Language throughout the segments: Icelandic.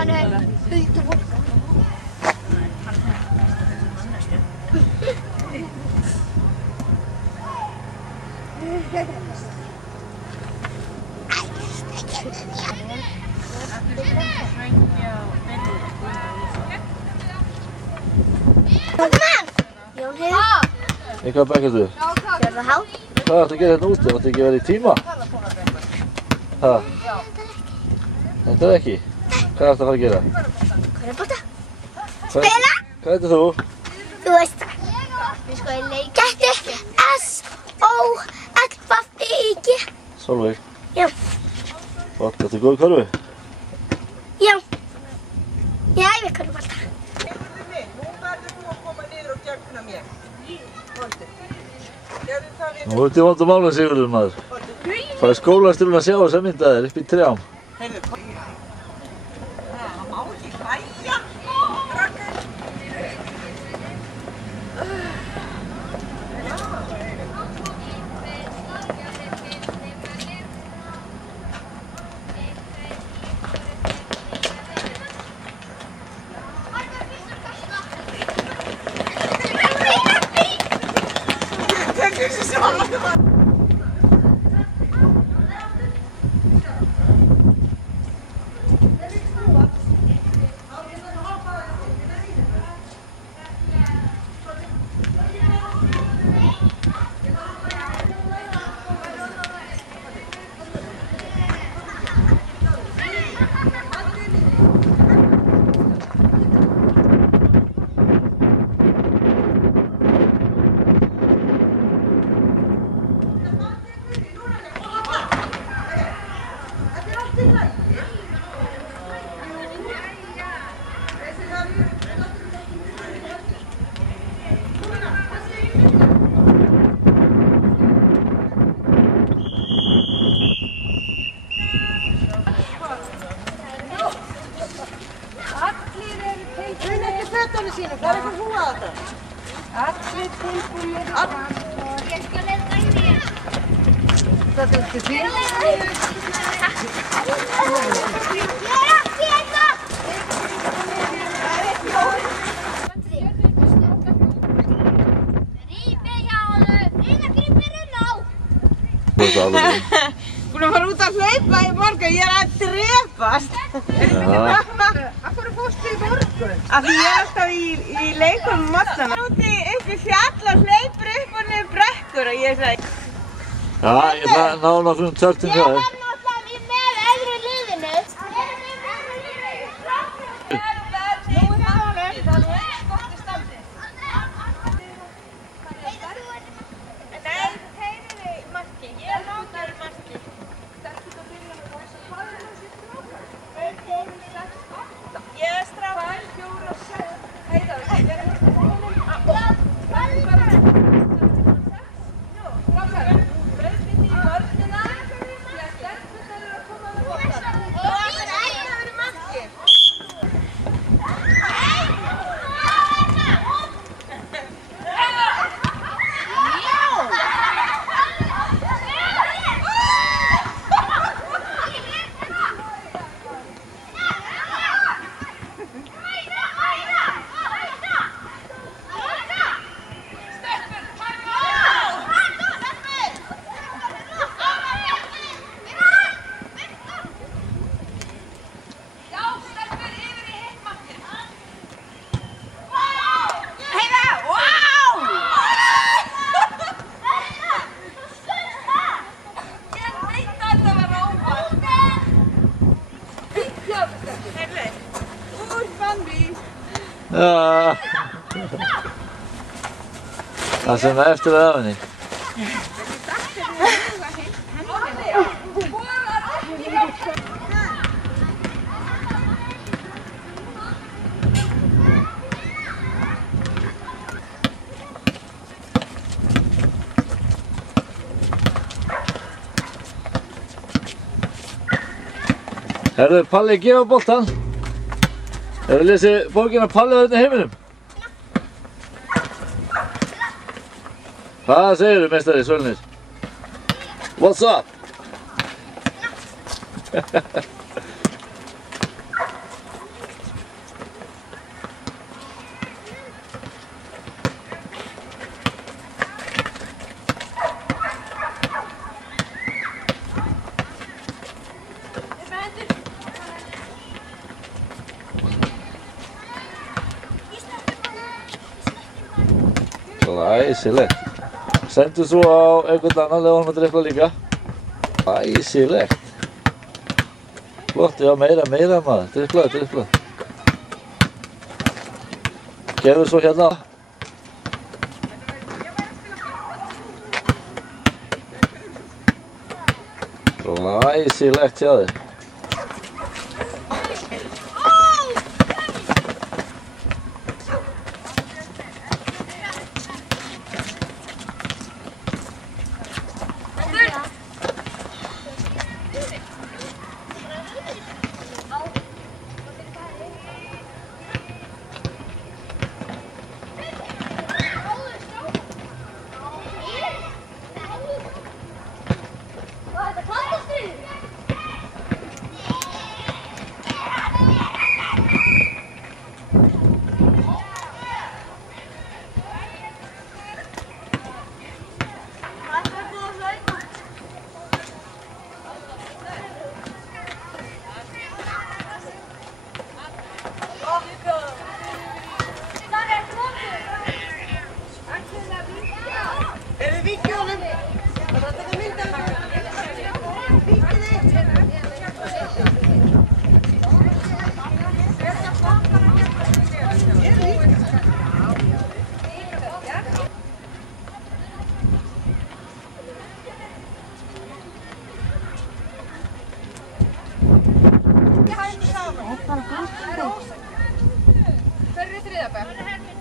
Í hvaða bekk ertu? Fjórða H. Hvað ertu að gera hérna úti? Áttu ekki að vera í tíma? Ha? Þetta er ekki? Hvað ertu að fara að gera? Körfubolta. Spila! Hvað heitir þú? Þú veist það. Við sko í leik. Gættu S-O-L-F-I-G. Sólveig. Já. Flott, ertu góð í körfu? Já. Ég æfi körfubolta. Nú ert í vondu málum, Sigurður maður. Hvað er skólastjórinn að sjá þessa mynd að þér upp í trjám? Það má ekki hlæja, krakkar. Búin að fara út að hlaupa í morgun, ég að drepast. Af hverju fórstu í morgun? Af því ég alltaf í leikum morgnana. Úti upp í fjall og hlaupur upp og niður brekkur og ég sagði... Já, ég ná nokkrum törtum hjá þér. Ég var náttúrulega með öðru liðinu. Það sem er eftir af henni. Herðu, Palli, gefa boltan. Hefur lesið bókina Palli á hérna heiminum? Hvað segirðu, meistari Sölnir? What's up? Æsilegt. Sendu svo á einhvern annan leið honum að drifla líka. Æsilegt. Flott, já, meira maður. Driflaðu. Gerðu svo hérna. Æsilegt hjá þér.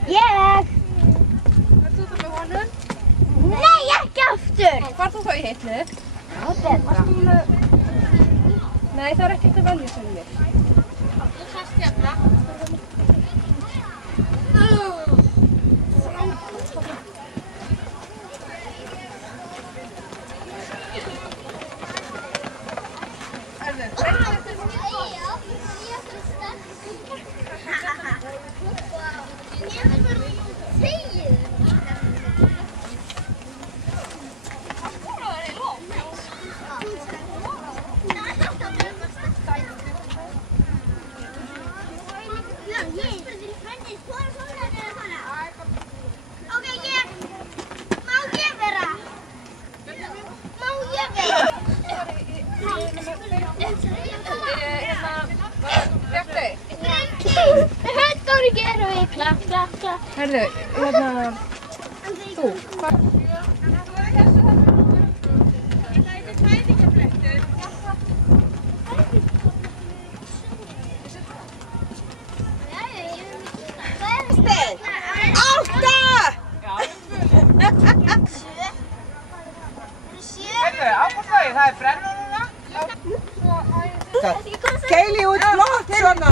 Ég! Ert þú það með honum? Nei, ekki aftur! Hvar þú þá í heitni? Það er betra. Nei, það er ekkert að velja sem mér. Þú sest hérna. Herðu, hérna, þú, hvað? Það er brenna núna. Keili út flott svona.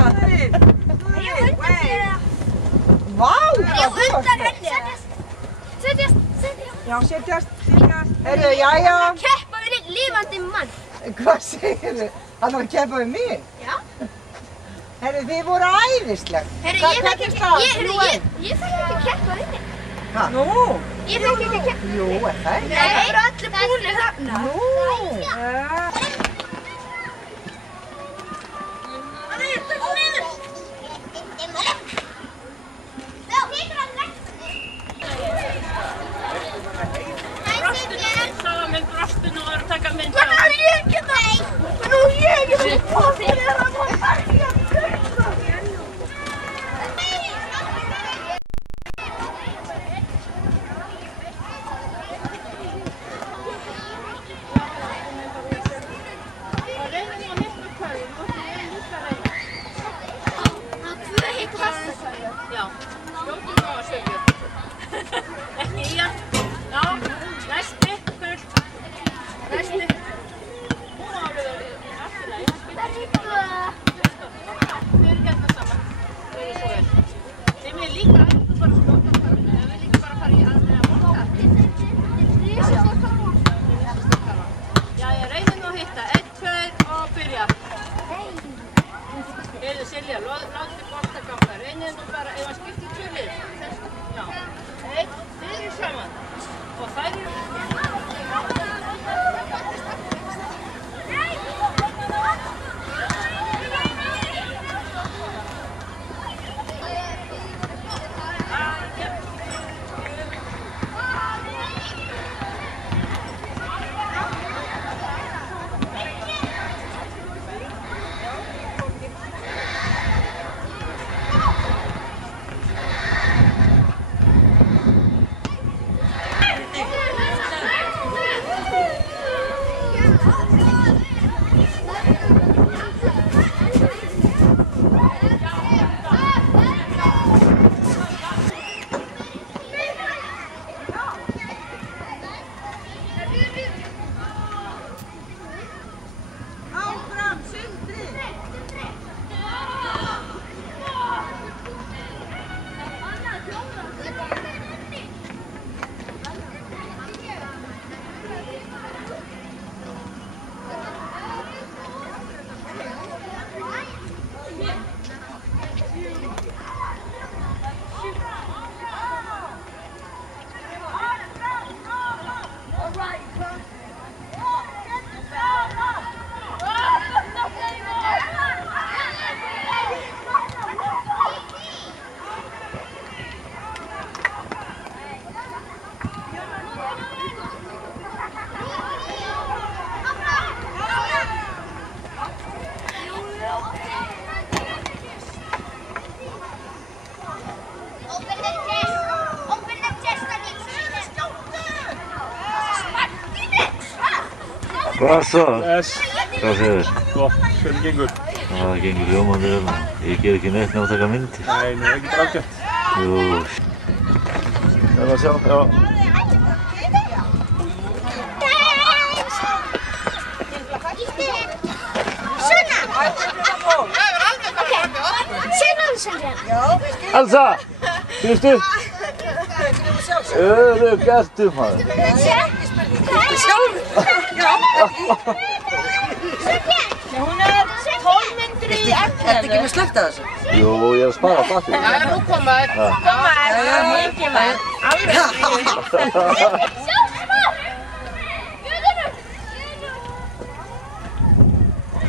Vá! Ég undan henni. Setjast. Já, setjast. Herru, jæja. Keppa við einn lifandi mann. Hvað segirðu? Hann var að keppa við mig? Já. Herru, þið voru æðisleg. Herru, ég fekk ekki að keppa við þig. Nú? Ég fekk ekki að keppa. Jú, er það ekki? Nei, það eru allir búinir þarna. Nú? Silja, láttu bolta ganga. Reynið nú bara, ef hann skiptir tvö lið. Já. Þið eru saman. Og þær eru... Hvað svo? Yes. Hvað segir þið? Gott, hvernig gengur? Það gengur ljómandi vel. Ég ger ekki neitt nema að taka myndir. Nei, það er ekki drákjönt. Jú. Það er að sjá, já. Elsa, fyrstu? Örugg ertu maður. Hún er 12 myndir í 11. Ertu ekki með slögt að þessu? Jú, ég er að spara batterið. Já, nú koma þær. Koma, það er mikið vel. Alveg.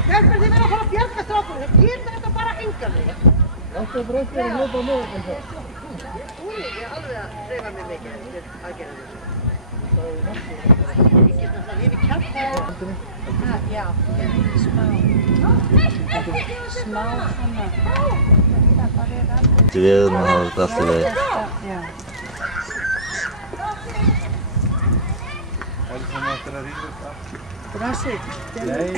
Hjálpar þið verið að fara að bjarga strákunum, þið getur þetta bara enga mig. Þetta er bara eitthvað að hljópa á móðum þetta. Þú er ekki alveg að hreyfa mig mikið eftir aðgerðinu. Ég get alltaf lífið kjart það. Já, smá svona. Til veðurinn og það er allt í lagi. Já. Elsa eftir að ríða þetta. Brassi. Nei.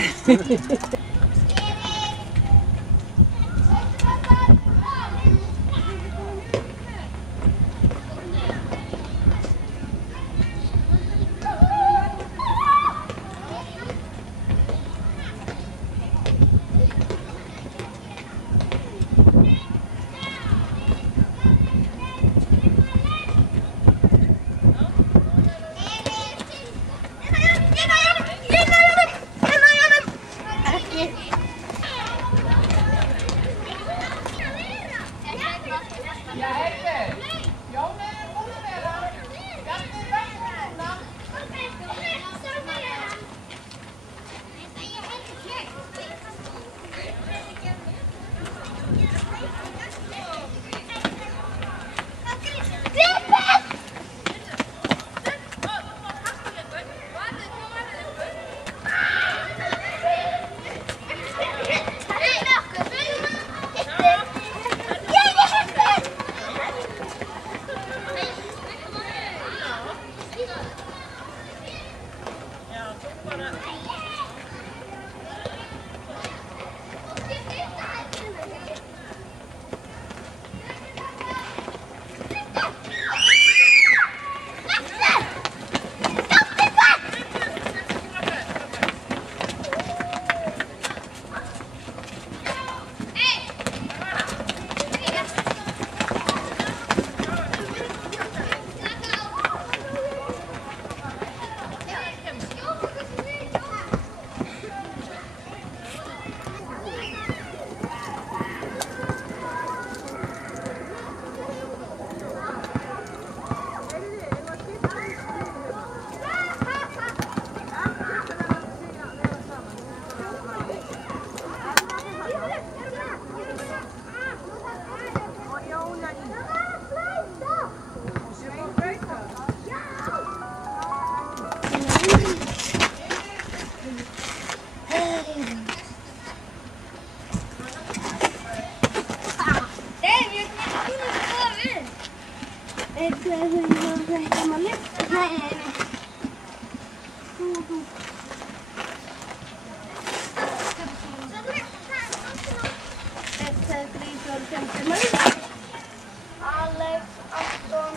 Alex, Anton.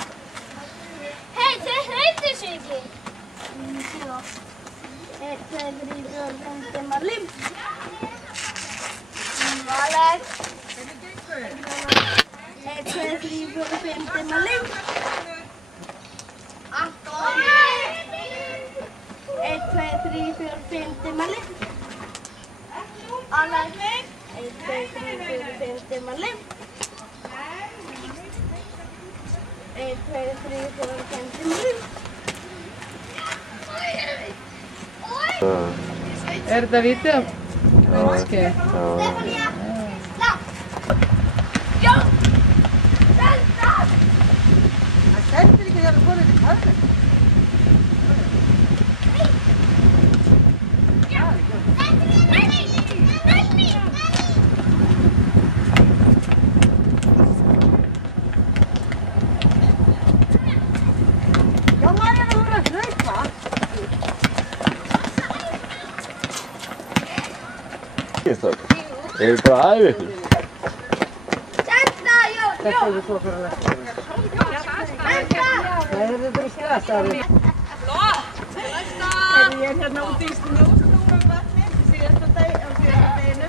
Hei, þið hreyfðu sig ekki. 1, 2, 3, 4, 5, 6, Marlím. Alex. 1, 2, 3, 4, 5, 6, Marlím. Anton. 1, 2, 3, 4, 5, 6, Marlím. Alex. 1, 2, 3, 4, 5, 6, Marlím. 1, 2, 3, 4, 5, 6, Marlím. Er þetta vídeo? Já. Stefania! Já! Senda! Það stendur ekki þegar þú komið til köfnum. Já, maður er að hlaupa. æfa ykkur. Senda, Jón! Þetta er svo fyrir næstu. Nei, þetta er stressaður. Ég er hérna úti í snjóstormavatni, síðasta deginu.